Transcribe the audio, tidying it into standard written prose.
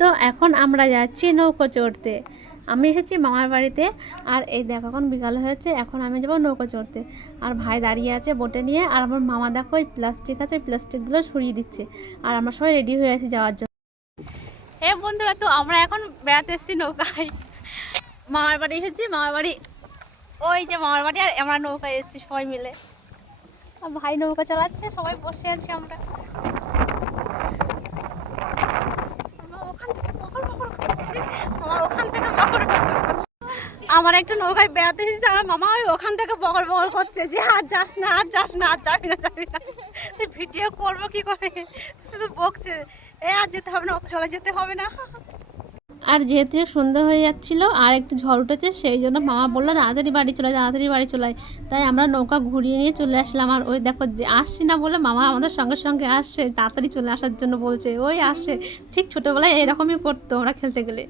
তো এখন আমরা যাচ্ছি নৌকো চড়তে। আমি এসেছি মামার বাড়িতে, আর এই দেখো এখন বিকাল হয়েছে, এখন আমি যাবো নৌকো চড়তে। আর ভাই দাঁড়িয়ে আছে বোটে নিয়ে, আর আমার মামা দেখো ওই প্লাস্টিক আছে, ওই প্লাস্টিকগুলো সরিয়ে দিচ্ছে। আর আমরা সবাই রেডি হয়ে আছি যাওয়ার জন্য। হ্যাঁ বন্ধুরা, তো আমরা এখন বেড়াতে এসেছি নৌকায়। মামার বাড়ি এসেছি, মামার বাড়ি ওই যে মামার বাড়ি, আর আমরা নৌকায় এসেছি সবাই মিলে। আর ভাই নৌকা চালাচ্ছে, সবাই বসে আছি আমরা। ওখান থেকে বকর বকর করছে, মামা ওখান থেকে বকর বকর করছে। আমার একটু নৌকায় বেড়াতে এসেছে, আর মামা ওই ওখান থেকে বকর বকর করছে যে আর যাস না, আর যাস না, আর যাবি না, যাবি না। ভিডিও করবো কি করে, শুধু বকছে আর যেতে হবে না, অত চলে যেতে হবে না। আর যেহেতু সন্ধ্যা হয়ে যাচ্ছিল আর একটু ঝড় উঠেছে, সেই জন্য মামা বললো তাড়াতাড়ি বাড়ি চলে, তাড়াতাড়ি বাড়ি চলে। তাই আমরা নৌকা ঘুরিয়ে নিয়ে চলে আসলাম। আর ওই দেখো যে আসছি না বলে মামা আমাদের সঙ্গে সঙ্গে আসছে, তাড়াতাড়ি চলে আসার জন্য বলছে, ওই আসছে। ঠিক ছোটোবেলায় এরকমই করতো আমরা খেলতে গেলে।